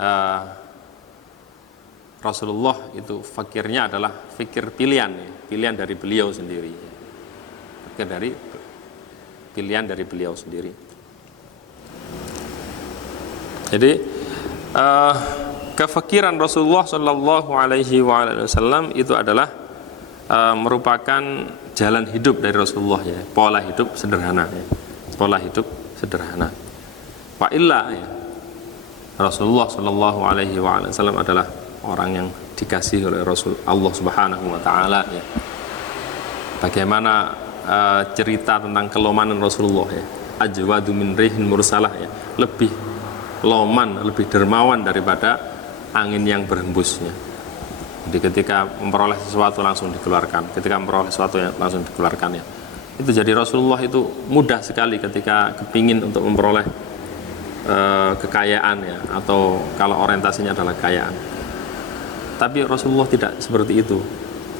uh, Rasulullah itu fikirnya adalah fikir pilihan dari beliau sendiri, pilihan dari beliau sendiri. Jadi kefikiran Rasulullah Shallallahu Alaihi Wasallam itu adalah merupakan jalan hidup dari Rasulullah, ya, pola hidup sederhana, ya. Pola hidup sederhana. Wa illa, ya, Rasulullah Shallallahu Alaihi Wasallam adalah orang yang dikasihi oleh Rasul Allah Subhanahu Wa Taala, ya. Bagaimana cerita tentang kelomanan Rasulullah, ya, ajwadu min rihin mursalah, ya, lebih loman, lebih dermawan daripada angin yang berhembus, ya. Jadi ketika memperoleh sesuatu langsung dikeluarkan, langsung dikeluarkan, ya. Itu jadi Rasulullah itu mudah sekali ketika kepingin untuk memperoleh kekayaan, ya, atau kalau orientasinya adalah kekayaan. Tapi Rasulullah tidak seperti itu,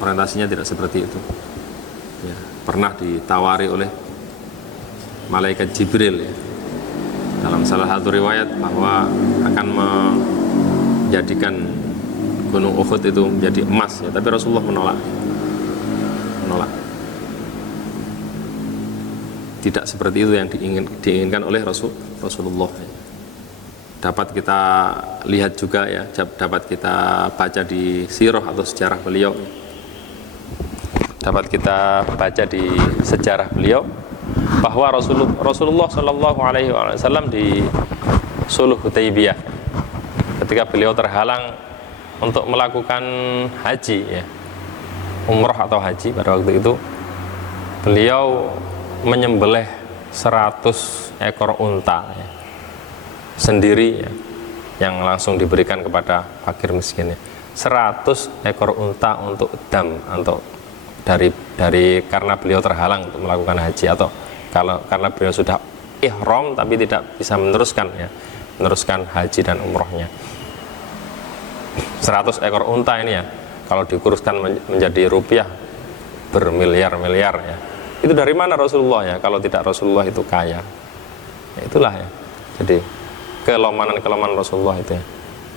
orientasinya tidak seperti itu, ya. Pernah ditawari oleh malaikat Jibril, ya, dalam salah satu riwayat bahwa akan menjadikan gunung Uhud itu menjadi emas, ya. Tapi Rasulullah menolak. Tidak seperti itu yang diinginkan oleh Rasulullah, ya. Dapat kita lihat juga, ya, dapat kita baca di sirah atau sejarah beliau, ya. Dapat kita baca di sejarah beliau bahwa Rasulullah Shallallahu Alaihi Wasallam di Sulh Hudaybiyah, ketika beliau terhalang untuk melakukan haji, ya, umrah atau haji, pada waktu itu beliau menyembelih 100 ekor unta, ya, sendiri, ya, yang langsung diberikan kepada fakir miskin, ya. 100 ekor unta untuk dam, untuk dari karena beliau terhalang untuk melakukan haji, atau karena beliau sudah ihram tapi tidak bisa meneruskan haji dan umrohnya. 100 ekor unta ini, ya, kalau dikuruskan menjadi rupiah bermiliar-miliar, ya. Itu dari mana Rasulullah, ya, kalau tidak Rasulullah itu kaya, ya, itulah, ya. Jadi kelomanan Rasulullah itu, ya.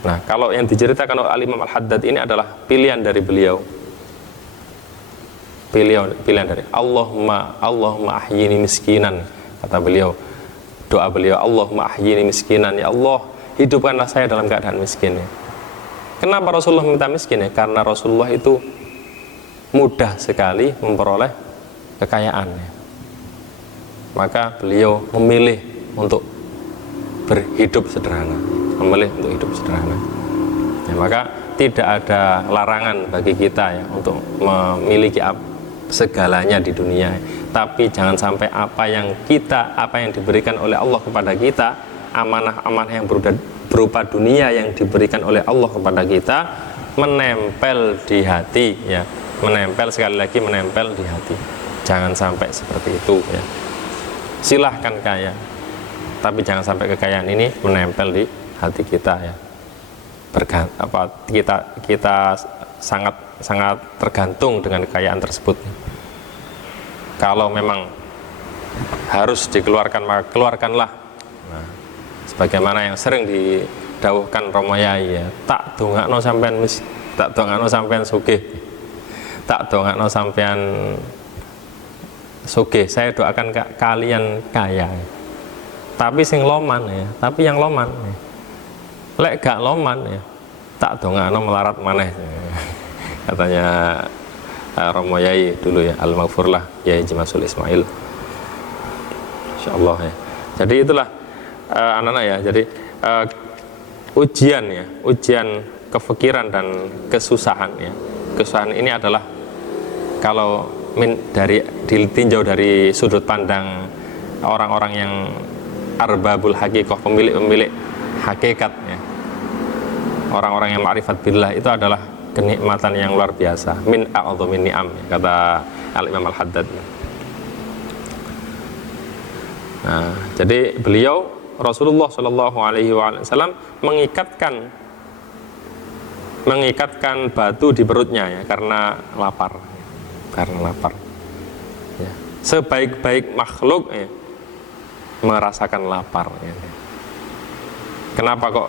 Nah, kalau yang diceritakan oleh Al-Imam Al-Haddad ini adalah pilihan dari beliau, pilihan dari Allahumma ahyini miskinan, kata beliau, doa beliau, Allahumma ahyini miskinan, ya Allah, hidupkanlah saya dalam keadaan miskin, ya. Kenapa Rasulullah minta miskin, ya? Karena Rasulullah itu mudah sekali memperoleh kekayaan, ya. Maka beliau memilih untuk berhidup sederhana, ya, maka tidak ada larangan bagi kita, ya, untuk memiliki segalanya di dunia, tapi jangan sampai apa yang diberikan oleh Allah kepada kita, amanah-amanah yang berupa dunia yang diberikan oleh Allah kepada kita, menempel di hati, ya, sekali lagi menempel di hati. Jangan sampai seperti itu, ya. Silahkan kaya, tapi jangan sampai kekayaan ini menempel di hati kita, ya. Kita sangat tergantung dengan kekayaan tersebut. Kalau memang harus dikeluarkan, maka keluarkanlah. Nah, sebagaimana yang sering didhawuhkan Romo Yai, ya, tak dongakno sampean sugih, tak dongakno sampean sugih, saya doakan kalian kaya, ya. Tapi sing loman, ya, tapi yang loman, ya. Lek gak loman, ya, tak dongakno melarat maneh, ya. Katanya Romo Yai dulu, ya, Al-Maghfurlah Yai Jimasul Ismail, insyaallah, ya. Jadi itulah anak-anak, ya. Jadi ujian kefikiran dan kesusahan, ya. Kesusahan ini adalah kalau ditinjau dari sudut pandang orang-orang yang arbabul hakikoh, pemilik hakikat, ya. Orang-orang yang ma'rifat billah, itu adalah kenikmatan yang luar biasa, min a'dhamin ni'am, kata Al-Imam Al-Haddad. Nah, jadi beliau Rasulullah Shallallahu Alaihi Wasallam mengikatkan batu di perutnya, ya, karena lapar, ya. Sebaik-baik makhluk, ya, merasakan lapar, ya. Kenapa kok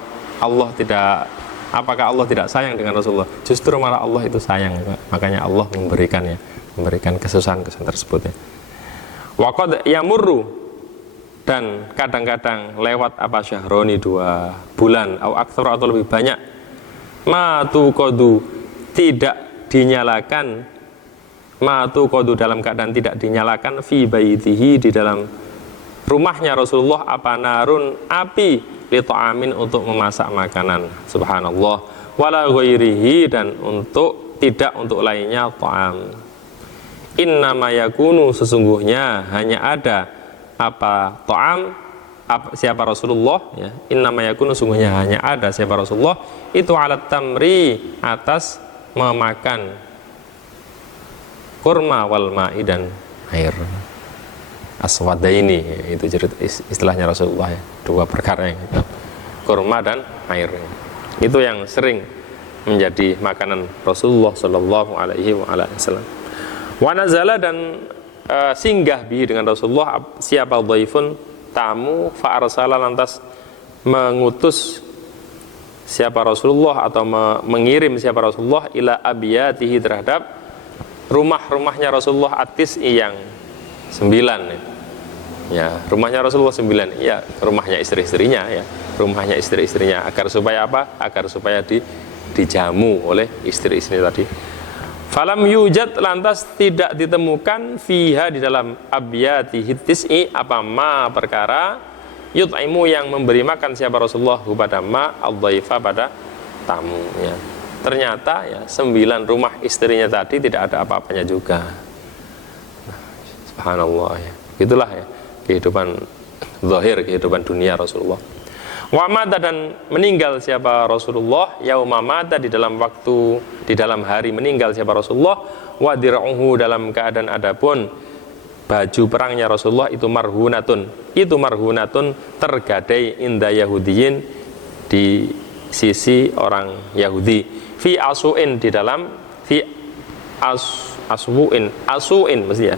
apakah Allah tidak sayang dengan Rasulullah? Justru malah Allah itu sayang, makanya Allah memberikan kesusahan-kesusahan tersebut ya. Waqad yamurru, dan kadang-kadang lewat apa syahroni 2 bulan atau aktsar atau lebih banyak, matu kodu tidak dinyalakan, matu kodu dalam keadaan tidak dinyalakan, fi baitihi di dalam rumahnya Rasulullah apa narun api li ta'amin untuk memasak makanan, subhanallah, wala ghairihi dan tidak untuk lainnya ta'am. Innama yakunu sesungguhnya hanya ada apa ta'am siapa Rasulullah ya, innama yakunu sesungguhnya hanya ada siapa Rasulullah itu alat tamri atas memakan kurma wal ma'i dan air aswadaini, itu cerita istilahnya Rasulullah ya, 2 perkara yang itu, kurma dan air, itu yang sering menjadi makanan Rasulullah Shallallahu Alaihi Wasallam. Wa nazala dan singgah bihi dengan Rasulullah siapa dhaifun tamu, fa arsala lantas mengutus siapa Rasulullah atau mengirim siapa Rasulullah ila abiyatihi terhadap rumah-rumahnya Rasulullah atis yang 9 ya, rumahnya Rasulullah 9 ya, rumahnya istri-istrinya ya, rumahnya istri-istrinya, agar supaya apa? Agar supaya dijamu oleh istri-istri tadi. Falam yujad lantas tidak ditemukan fiha di dalam abiyatihi tis'i apa ma perkara yut'imu yang memberi makan siapa Rasulullah kepada ma al-dhaifa pada tamu ya. Ternyata ya 9 rumah istrinya tadi tidak ada apa-apanya juga. Subhanallah ya. Itulah ya kehidupan zahir, kehidupan dunia Rasulullah. Wa mata dan meninggal siapa Rasulullah yauma mata di dalam hari meninggal siapa Rasulullah, wa dir'uhu dalam keadaan adapun baju perangnya Rasulullah itu marhunatun tergadai inda Yahudiyin di sisi orang Yahudi, fi asuin di dalam asuin mesti ya,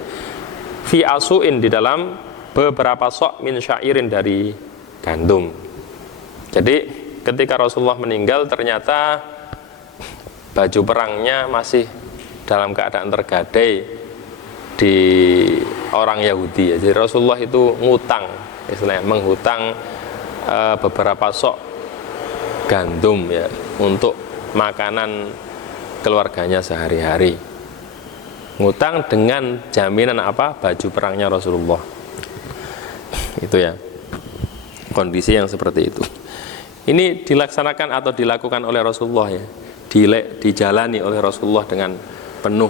fi asuin di dalam beberapa sok min syairin dari gandum. Jadi ketika Rasulullah meninggal ternyata baju perangnya masih dalam keadaan tergadai di orang Yahudi ya. Jadi Rasulullah itu ngutang, istilahnya menghutang beberapa sok gandum ya untuk makanan keluarganya sehari-hari. Ngutang dengan jaminan apa? Baju perangnya Rasulullah. Itu ya, kondisi yang seperti itu. Ini dilaksanakan atau dilakukan oleh Rasulullah ya, dijalani oleh Rasulullah dengan penuh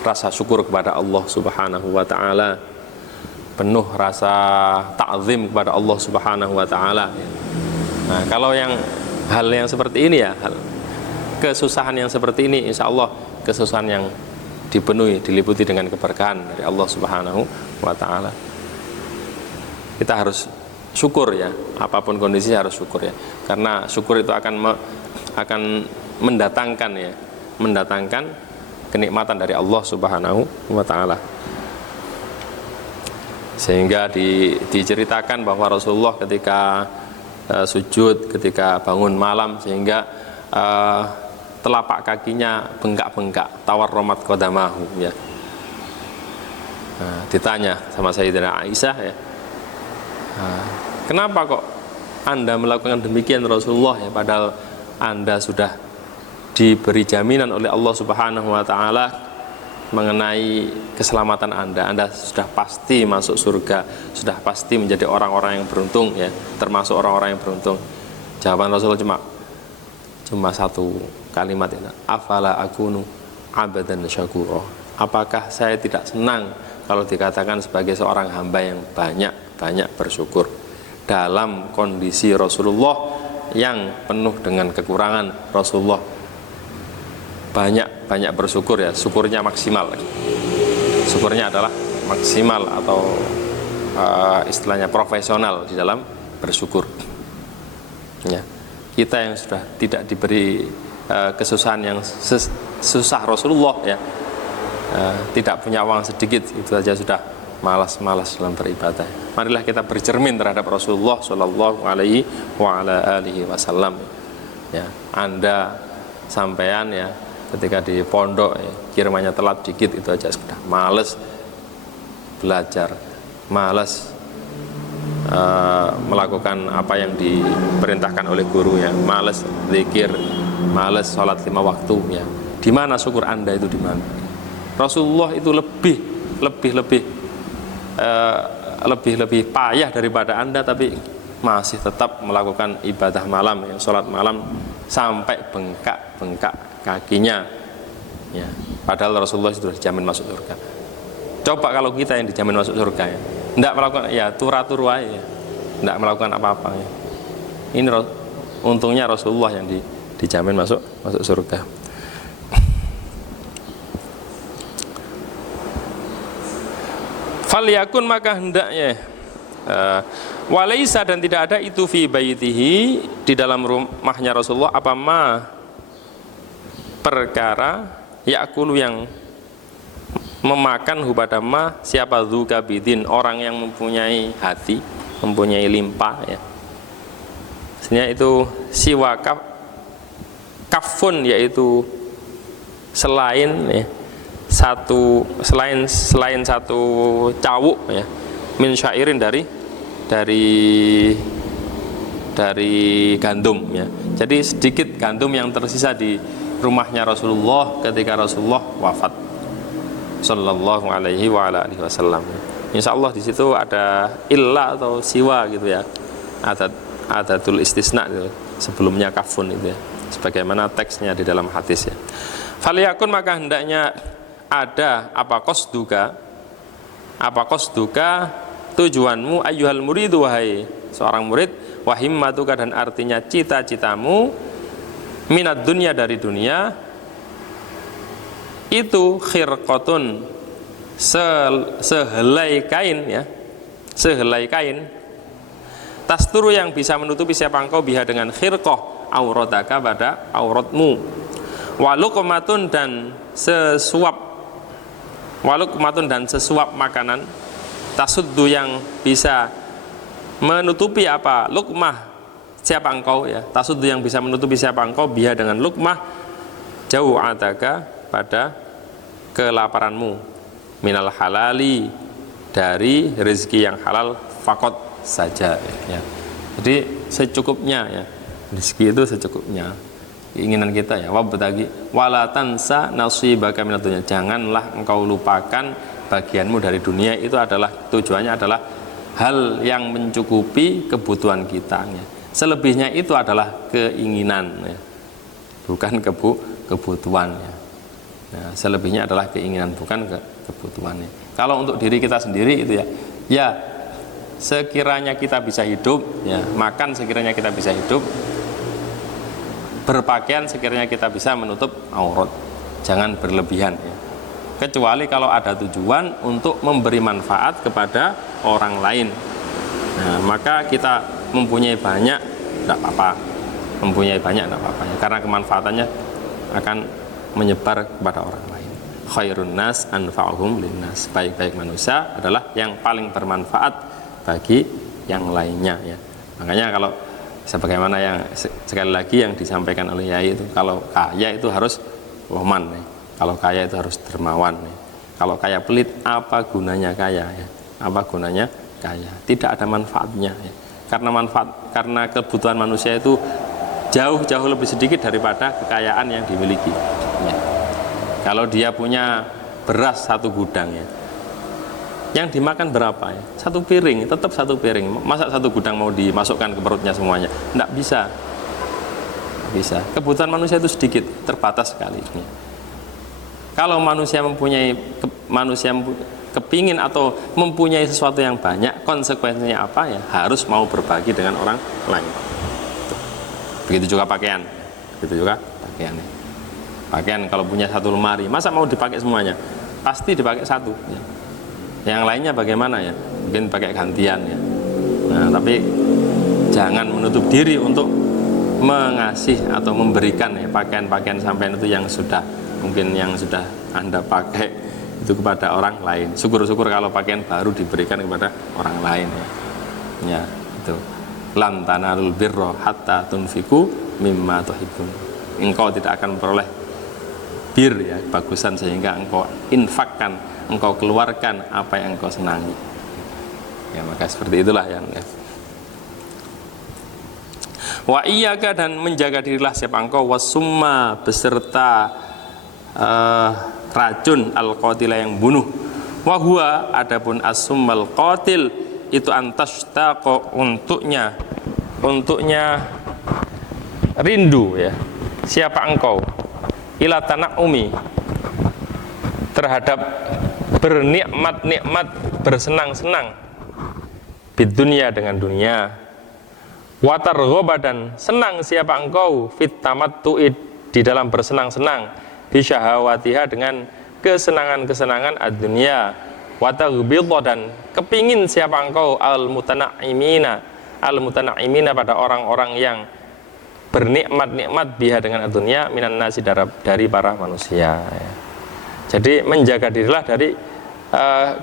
rasa syukur kepada Allah Subhanahu wa taala, penuh rasa ta'zim kepada Allah Subhanahu wa taala. Nah, kalau hal yang seperti ini ya, kesusahan yang seperti ini insya Allah kesusahan yang dipenuhi, diliputi dengan keberkahan dari Allah Subhanahu wa taala. Kita harus syukur ya, apapun kondisi harus syukur ya, karena syukur itu akan mendatangkan kenikmatan dari Allah Subhanahu wa taala. Sehingga diceritakan bahwa Rasulullah ketika sujud, ketika bangun malam, sehingga telapak kakinya bengkak-bengkak, tawar romat qadamahu ya. Ditanya sama Sayyidina Aisyah ya, kenapa kok Anda melakukan demikian Rasulullah ya, padahal Anda sudah diberi jaminan oleh Allah Subhanahu wa taala mengenai keselamatan Anda sudah pasti masuk surga, sudah pasti menjadi orang-orang yang beruntung ya, termasuk orang-orang yang beruntung. Jawaban Rasulullah cuma satu kalimat itu, afala akunu abadan syakura. Apakah saya tidak senang kalau dikatakan sebagai seorang hamba yang banyak bersyukur. Dalam kondisi Rasulullah yang penuh dengan kekurangan, Rasulullah banyak bersyukur ya, syukurnya maksimal. Syukurnya adalah maksimal atau istilahnya profesional di dalam bersyukur. Ya, kita yang sudah tidak diberi kesusahan yang susah Rasulullah ya, tidak punya uang sedikit, itu saja sudah malas-malas dalam beribadah. Marilah kita bercermin terhadap Rasulullah Shallallahu Alaihi Wasallam. Ya, Anda sampean ya ketika di pondok ya, kirimannya telat dikit itu aja sudah males belajar, males melakukan apa yang diperintahkan oleh guru ya, males zikir, males sholat 5 waktu ya. Di mana syukur Anda itu di mana? Rasulullah itu lebih payah daripada Anda, tapi masih tetap melakukan ibadah malam ya, sholat malam sampai bengkak kakinya ya. Padahal Rasulullah sudah dijamin masuk surga. Coba kalau kita yang dijamin masuk surga ya, tidak melakukan ya turu aja ya, tidak melakukan apa-apa ya. Ini untungnya Rasulullah yang dijamin masuk surga. Falyakun, maka hendaknya walaisa, dan tidak ada itu fi baitihi, di dalam rumahnya Rasulullah, apa ma, perkara yakulu yang memakan pada ma, siapa dzuka bidin, orang yang mempunyai hati, mempunyai limpa ya. Sebenarnya itu siwa kafun, yaitu selain ya, selain satu cawuk ya, min syairin dari gandum ya. Jadi sedikit gandum yang tersisa di rumahnya Rasulullah ketika Rasulullah wafat sallallahu alaihi wa ala alihi wasallam. Insyaallah di situ ada illa atau siwa gitu ya. Adatul istisna gitu. Sebelumnya kafun itu ya. Sebagaimana teksnya di dalam hadis ya. Faliyakun, maka hendaknya ada apa qasduka tujuanmu, ayyuhal muridu, wahai seorang murid, wa himmatuka, dan artinya cita-citamu, minad dunya, dari dunia, itu khirqatun, sehelai kain ya, sehelai kain, tasturu, yang bisa menutupi siapa engkau, biha, dengan khirqah, aurataka, pada auratmu, waluqmatun, dan sesuap makanan, tasuddu, yang bisa menutupi apa, lukmah, siapa engkau ya, tasuddu, yang bisa menutupi siapa engkau, biha, dengan lukmah, jauh ataka, pada kelaparanmu, minal halali, dari rezeki yang halal, fakot saja ya. Jadi secukupnya ya, rezeki itu secukupnya, keinginan kita ya, wabtagi wala tansa nasibaka minad dunya, janganlah engkau lupakan bagianmu dari dunia. Itu adalah tujuannya adalah hal yang mencukupi kebutuhan kita ya. Selebihnya itu adalah keinginan ya, bukan kebutuhan ya. Nah, selebihnya adalah keinginan, bukan kebutuhannya. Kalau untuk diri kita sendiri itu ya sekiranya kita bisa hidup ya, makan sekiranya kita bisa hidup, berpakaian sekiranya kita bisa menutup aurat, jangan berlebihan ya. Kecuali kalau ada tujuan untuk memberi manfaat kepada orang lain, nah, maka kita mempunyai banyak tidak apa-apa, ya, karena kemanfaatannya akan menyebar kepada orang lain. Khairun nas anfa'uhum linnas, baik-baik manusia adalah yang paling bermanfaat bagi yang lainnya ya. Makanya kalau sebagaimana yang sekali lagi yang disampaikan oleh Yai itu, kalau kaya itu harus loman ya. Kalau kaya itu harus dermawan ya. Kalau kaya pelit, apa gunanya kaya ya? Apa gunanya kaya? Tidak ada manfaatnya ya. Karena kebutuhan manusia itu jauh lebih sedikit daripada kekayaan yang dimiliki ya. Kalau dia punya beras 1 gudang ya, yang dimakan berapa ya? 1 piring, tetap 1 piring. Masa 1 gudang mau dimasukkan ke perutnya semuanya? Tidak bisa. Kebutuhan manusia itu sedikit, terbatas sekali ya. Kalau manusia kepingin atau mempunyai sesuatu yang banyak, konsekuensinya apa ya? Harus mau berbagi dengan orang lain. Begitu juga pakaian. Pakaian kalau punya 1 lemari, masa mau dipakai semuanya? Pasti dipakai 1 ya. Yang lainnya bagaimana ya? Mungkin pakai gantian ya. Nah, tapi jangan menutup diri untuk mengasih atau memberikan ya pakaian-pakaian sampean itu yang sudah Anda pakai itu kepada orang lain. Syukur-syukur kalau pakaian baru diberikan kepada orang lain ya. Ya, itu. Lan tanalul birra hatta tunfiku mimma tuhibbun. Engkau tidak akan memperoleh bir ya, bagusan sehingga engkau infakkan, engkau keluarkan apa yang engkau senangi. Ya, maka seperti itulah yang ya. Wa iyyaka, dan menjaga dirilah siapa engkau, wasumma, beserta racun al-qatila yang bunuh. Wa huwa, adapun as-summal qatil itu antashtaqa, untuknya rindu ya. Siapa engkau ila tana'umi, terhadap bernikmat-nikmat, bersenang-senang bid dunya, dengan dunia. Wa targhaba, dan senang siapa engkau fit tamattu'i, di dalam bersenang-senang bisyahawatiha, dengan kesenangan-kesenangan ad-dunya. Wa taghbidha, dan kepingin siapa engkau al-mutana'imina pada orang-orang yang bernikmat-nikmat biha dengan ad-dunya minan nasi, dari para manusia ya. Jadi menjaga dirilah dari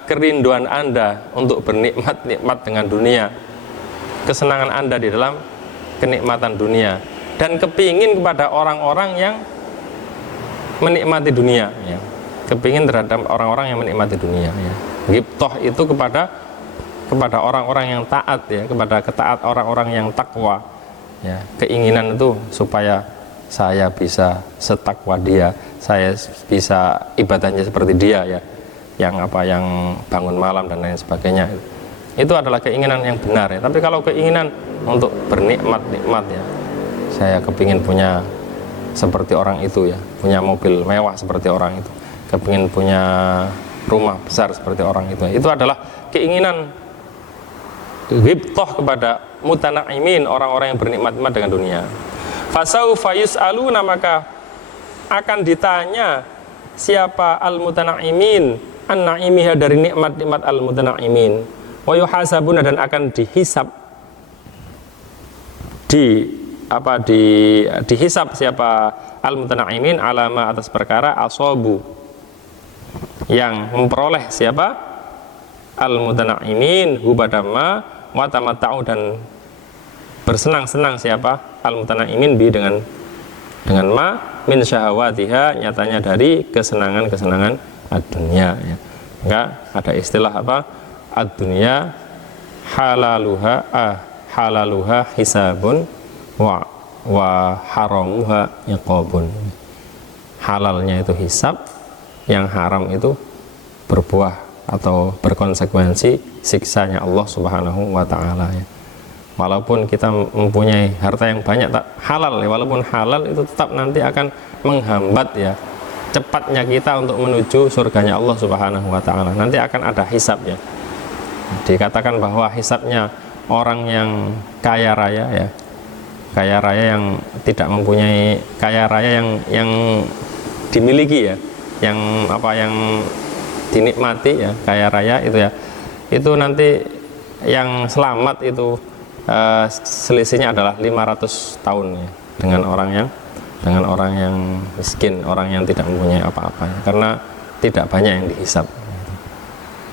kerinduan Anda untuk bernikmat-nikmat dengan dunia, kesenangan Anda di dalam kenikmatan dunia, dan kepingin kepada orang-orang yang menikmati dunia ya. Kepingin terhadap orang-orang yang menikmati dunia ya. Ghibthah itu kepada orang-orang yang taat ya, kepada ketaat orang-orang yang takwa ya. Keinginan itu supaya saya bisa setakwa dia, saya bisa ibadahnya seperti dia ya, yang bangun malam dan lain sebagainya. Itu adalah keinginan yang benar ya. Tapi kalau keinginan untuk bernikmat-nikmat ya, saya kepingin punya seperti orang itu ya, punya mobil mewah seperti orang itu, kepingin punya rumah besar seperti orang itu adalah keinginan ghibthah kepada mutana'imin, orang-orang yang bernikmat-nikmat dengan dunia. Fasaufa yus'aluna, maka akan ditanya siapa al-mutana'imin an-na'imiha, dari nikmat-nikmat al-mutana'imin. Wa yuhasabuna, dan akan dihisab, dihisab siapa al-mutana'imin alama, atas perkara asobu, yang memperoleh siapa al-mutana'imin hubadama wa tamatta'u, dan bersenang-senang siapa al-mutana'imin bi dengan ma min syahawatiha, nyatanya dari kesenangan-kesenangan ad-dunya ya. Enggak ada istilah apa, ad-dunya halaluha hisabun wa haramuha iqabun. Halalnya itu hisab, yang haram itu berbuah atau berkonsekuensi siksanya Allah Subhanahu wa ta'ala ya. Walaupun kita mempunyai harta yang banyak tak halal ya, walaupun halal itu tetap nanti akan menghambat ya cepatnya kita untuk menuju surganya Allah Subhanahu wa ta'ala. Nanti akan ada hisab ya. Dikatakan bahwa hisabnya orang yang kaya raya ya, kaya raya yang tidak mempunyai, kaya raya yang dimiliki ya, yang dinikmati ya, kaya raya itu ya, itu nanti yang selamat itu selisihnya adalah 500 tahun ya, dengan orang yang miskin, orang yang tidak mempunyai apa-apa ya, karena tidak banyak yang dihisab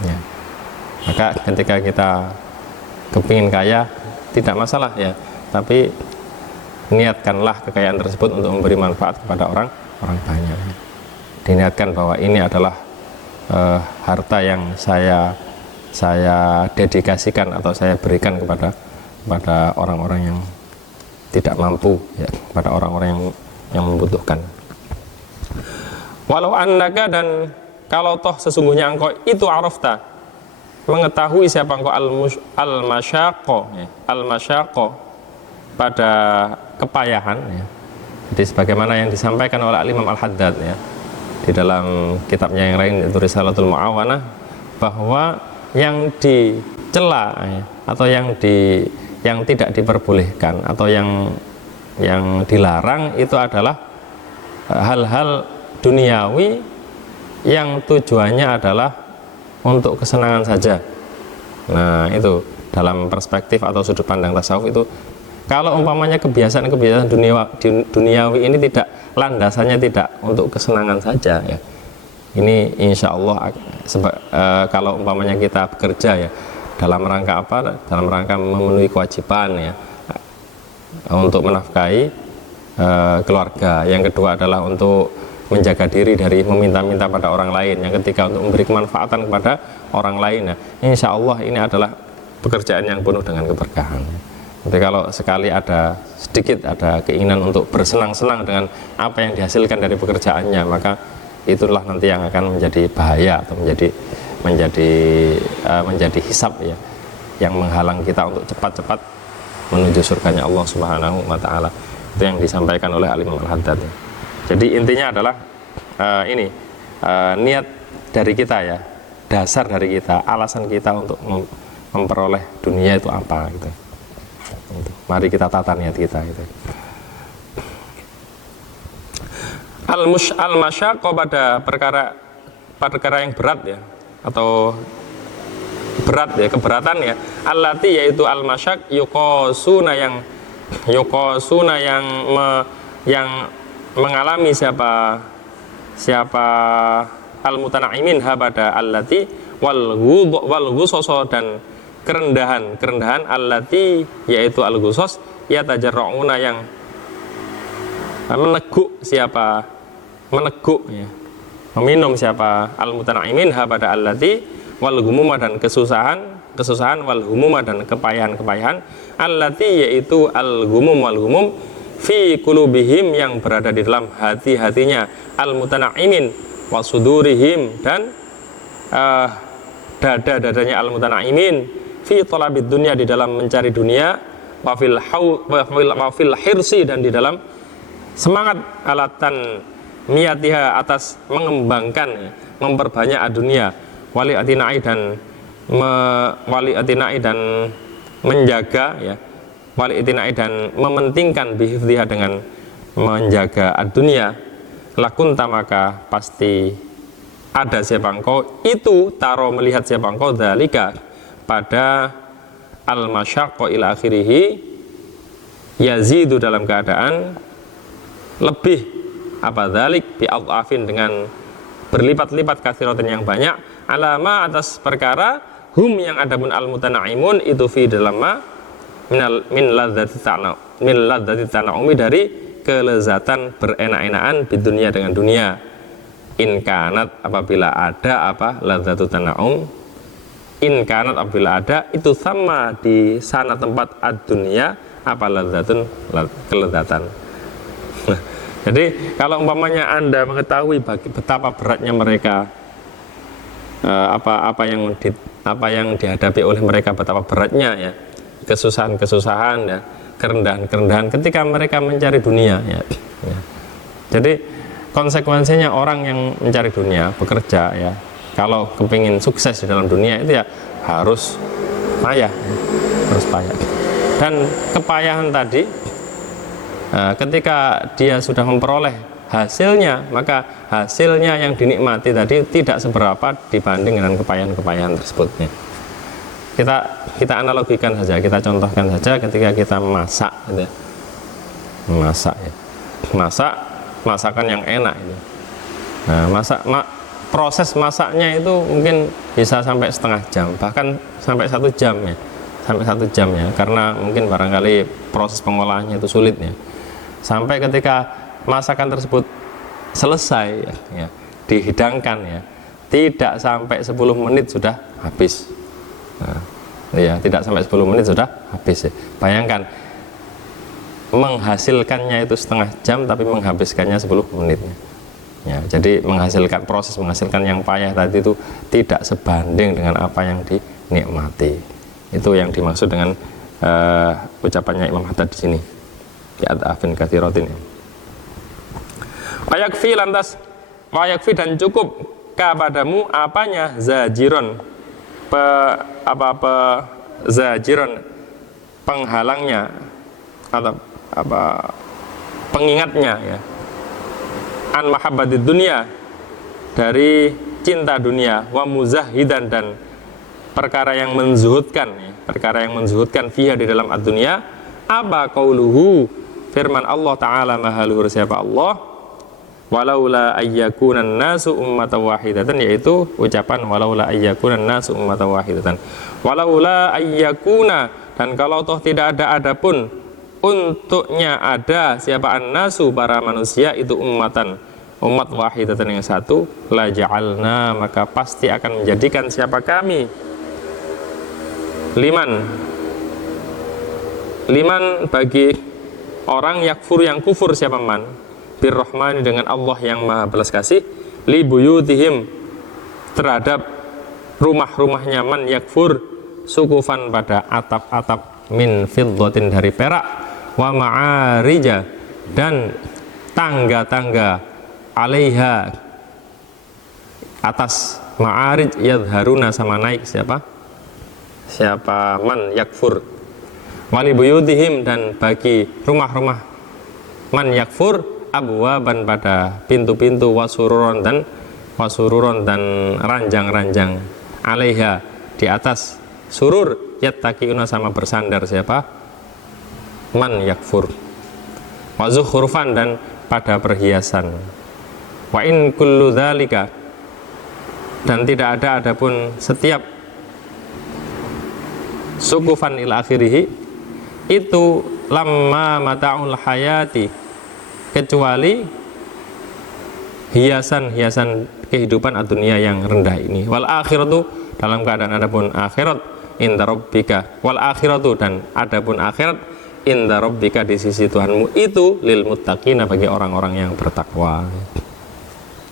ya. Maka ketika kita kepingin kaya tidak masalah ya, tapi niatkanlah kekayaan tersebut untuk memberi manfaat kepada orang banyak ya. Diniatkan bahwa ini adalah harta yang saya dedikasikan atau saya berikan kepada orang-orang yang tidak mampu ya, kepada orang-orang yang membutuhkan. Walau annaka, dan kalau toh sesungguhnya engkau itu arafta, mengetahui siapa engkau al-masyaqqa pada kepayahan ya. Jadi sebagaimana yang disampaikan oleh Imam Al-Haddad ya, di dalam kitabnya yang lain yaitu Risalatul Mu'awanah, bahwa yang dicela ya, atau yang tidak diperbolehkan atau yang dilarang itu adalah hal-hal duniawi yang tujuannya adalah untuk kesenangan saja. Nah, itu dalam perspektif atau sudut pandang tasawuf itu, kalau umpamanya kebiasaan duniawi ini tidak, landasannya tidak untuk kesenangan saja ya, Ini insya Allah kalau umpamanya kita bekerja ya dalam rangka apa? Dalam rangka memenuhi kewajiban ya, untuk menafkahi keluarga. Yang kedua adalah untuk menjaga diri dari meminta-minta pada orang lain. Yang ketiga untuk memberi kemanfaatan kepada orang lain. Nah, insya Allah ini adalah pekerjaan yang penuh dengan keberkahan. Tapi kalau sekali ada sedikit ada keinginan untuk bersenang-senang dengan apa yang dihasilkan dari pekerjaannya, maka itulah nanti yang akan menjadi bahaya atau menjadi hisab ya, yang menghalang kita untuk cepat-cepat menuju surganya Allah Subhanahu wa taala. Itu yang disampaikan oleh Al-Imam Al-Haddad. Jadi intinya adalah niat dari kita ya, dasar dari kita, alasan kita untuk memperoleh dunia itu apa gitu. Mari kita tata niat kita gitu. Al-masyaqqah pada perkara yang berat ya, atau berat ya, keberatan ya. Allati yaitu al-masyaq yuqasuna yang mengalami siapa al-mutanaimin pada allati wal ghusoso dan kerendahan allati yaitu al-ghusos yatajarrauna yang meneguk ya, meminum siapa al-mutanaimin pada allati wal humuma dan kesusahan wal humuma dan kepayahan allati yaitu al-humum wal humum fi qulubihim yang berada di dalam hati-hatinya al-mutanaimin wa sudurihim dan dada-dadanya al-mutanaimin fi talabid dunya di dalam mencari dunia wa fil hirsi dan di dalam semangat alatan miyatiha atas mengembangkan memperbanyak dunia wali atinai dan menjaga ya, wali atinai dan mementingkan bihifdhiha dengan menjaga dunia lakunta maka pasti ada siapa engkau itu taro melihat siapa engkau dzalika pada al-masyaqqa ila akhirih yazidu dalam keadaan lebih apa dzalik bi adhafin dengan berlipat-lipat katsiratan yang banyak alama atas perkara hum yang adapun al-mutanaimun itu fi dalam min ladzati ta'naumi dari kelezatan berenak-enakan di dunia dengan dunia. In kanat apabila ada apa ladzatu ta'naum, in kanat apabila ada itu sama di sana tempat ad-dunya apa ladzatun kelezatan. Jadi kalau umpamanya Anda mengetahui betapa beratnya mereka apa yang dihadapi oleh mereka, betapa beratnya ya kesusahan ya, kerendahan ketika mereka mencari dunia ya. Jadi konsekuensinya orang yang mencari dunia, bekerja ya, kalau kepingin sukses di dalam dunia itu ya harus payah ya, harus payah. Dan kepayahan tadi ketika dia sudah memperoleh hasilnya, maka hasilnya yang dinikmati tadi tidak seberapa dibanding dengan kepayahan-kepayahan tersebut ya. Kita analogikan saja, kita contohkan saja ketika kita masak gitu ya. Masakan yang enak itu. Nah, proses masaknya itu mungkin bisa sampai setengah jam, bahkan sampai 1 jam ya. Sampai 1 jam ya, karena mungkin barangkali proses pengolahannya itu sulit ya. Sampai ketika masakan tersebut selesai ya, dihidangkan ya, tidak sampai 10 menit sudah habis. Nah, ya, tidak sampai 10 menit sudah habis ya. Bayangkan menghasilkannya itu setengah jam tapi menghabiskannya 10 menit ya. Jadi proses menghasilkan yang payah tadi itu tidak sebanding dengan apa yang dinikmati. Itu yang dimaksud dengan ucapannya Imam Haddad di sini. Ya adafin katsiratin. Wayakfi lantas wayakfi dan cukup kepadamu apanya zajiron zajiron penghalangnya atau pengingatnya ya, an mahabbatid dunia dari cinta dunia wa muzahidan dan perkara yang menzuhudkan ya, perkara yang menzuhudkan fiha di dalam ad-dunya apa qauluhu firman Allah Ta'ala maha luhur siapa Allah walaula ayyakunan nasu ummatan wahidatan, yaitu ucapan walaula ayyakunan nasu ummatan wahidatan. Walaula ayyakuna, dan kalau toh tidak ada adapun untuknya ada siapa annasu para manusia itu ummatan, umat wahidatan yang satu, la ja'alna, maka pasti akan menjadikan siapa kami liman bagi orang yakfur yang kufur siapa man birrahmani dengan Allah yang maha belas kasih, li buyutihim terhadap rumah-rumahnya man yakfur, sukufan pada atap-atap min fiddatin dari perak, wa ma'arija dan tangga-tangga alaiha atas ma'arij yadharuna sama naik siapa man yakfur, wali buyutihim dan bagi rumah-rumah man yakfur abwaban pada pintu-pintu, wasururon dan ranjang-ranjang alaiha di atas surur, yattaqiuna sama bersandar siapa man yakfur, wa zukhrufan dan pada perhiasan, wa in kullu dzalika dan tidak ada adapun setiap sukufan ila akhirih itu lamma mata'ul hayati, kecuali hiasan-hiasan kehidupan dunia yang rendah ini. Wal akhiratu, dalam keadaan adapun akhirat, inda rabbika, wal akhiratu dan adapun akhirat, inda rabbika di sisi Tuhanmu itu lil muttaqina bagi orang-orang yang bertakwa.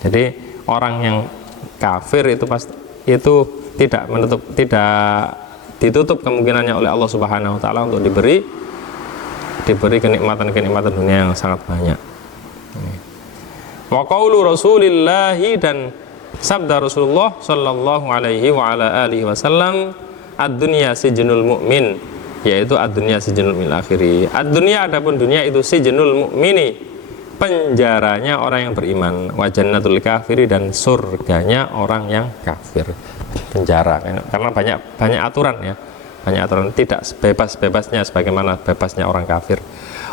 Jadi orang yang kafir itu pasti itu tidak ditutup kemungkinannya oleh Allah Subhanahu wa taala untuk diberi kenikmatan-kenikmatan dunia yang sangat banyak. Wa qaulu Rasulillahi, dan sabda Rasulullah sallallahu alaihi wa ala alihi wasallam, ad-dunya sijnul mu'min, yaitu ad-dunya sijnul mu'min akhiri. Ad-dunya adapun dunia itu sijnul mu'mini, penjaranya orang yang beriman, wa jannatul kafiri dan surganya orang yang kafir. Penjara karena banyak aturan ya, banyak aturan, tidak bebas-bebasnya sebagaimana bebasnya orang kafir.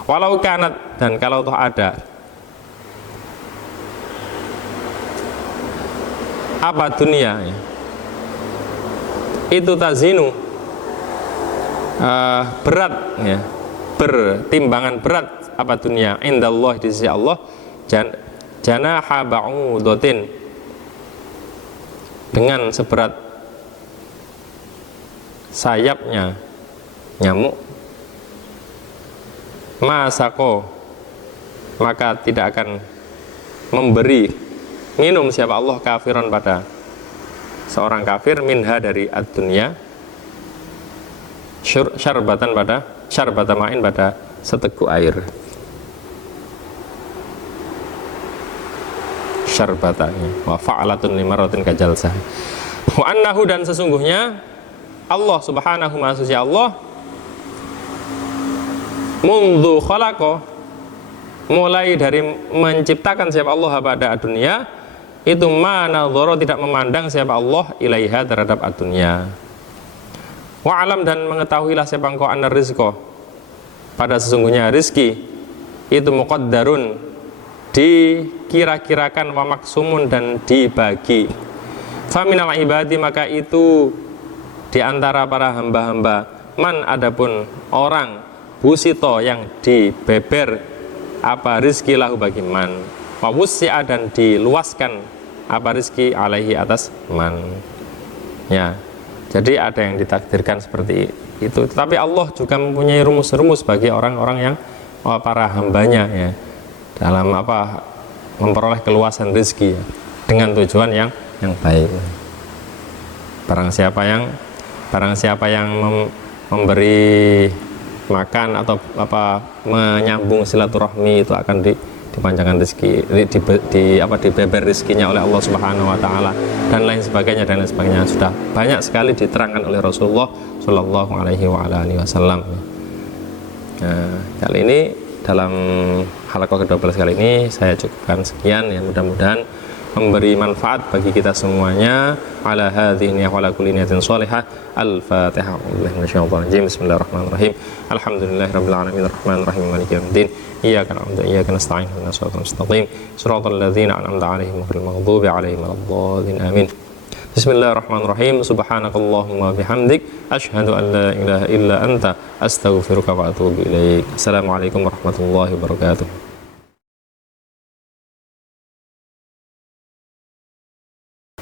Walau kanat, dan kalau toh ada apa dunia ya, itu tazinu berat ya, bertimbangan berat apa dunia indallah di sisi Allah, janaha ba'udatin, dengan seberat sayapnya nyamuk, masako, maka tidak akan memberi minum siapa Allah kafiran pada seorang kafir minha dari ad-dunya syarbatan ma'in pada seteguk air. Syarbatanya wa fa'alatun limaratin kajalsah. Wa annahu, dan sesungguhnya Allah Subhanahu wa ta'ala Allah mundu khalaqa, mulai dari menciptakan siapa Allah pada dunia itu mana dhara, tidak memandang siapa Allah ilaiha terhadap dunia. Wa alam, dan mengetahuilah siapa engkau anna rizqa, pada sesungguhnya rizki itu muqaddarun, dikira-kirakan, wa maksumun dan dibagi. Faminal ibadi, maka itu diantara para hamba-hamba, man adapun orang, busito yang dibeber apa rizki lahu bagi man, wa wussi'a dan diluaskan apa rizki alaihi atas man ya. Jadi ada yang ditakdirkan seperti itu, tapi Allah juga mempunyai rumus-rumus bagi orang-orang yang para hambanya ya, dalam apa memperoleh keluasan rezeki ya, dengan tujuan yang baik. Barang siapa yang memberi makan atau apa menyambung silaturahmi, itu akan dipanjangkan rezeki, dibeber rezekinya oleh Allah Subhanahu wa taala, dan lain sebagainya. Sudah banyak sekali diterangkan oleh Rasulullah Shallallahu alaihi wasallam. Nah, kali ini dalam halaqah ke-12 kali ini saya cukupkan sekian ya, mudah-mudahan memberi manfaat bagi kita semuanya. Ala hadhihi wa ala kulli niyatin shalihah. Al-Fatihah. Bismillahirrahmanirrahim. Alhamdulillahirabbil alamin arrahmanir rahim maliki yaumiddin. Iyyaka na'budu wa iyyaka nasta'in ihdinas siratal mustaqim siratal ladzina an'amta 'alaihim ghairil maghdubi 'alaihim waladdallin. Amin. Bismillahirrahmanirrahim. Subhanakallahumma bihamdik asyhadu an la ilaha illa anta astaghfiruka wa atubu ilaik. Assalamualaikum warahmatullahi wabarakatuh.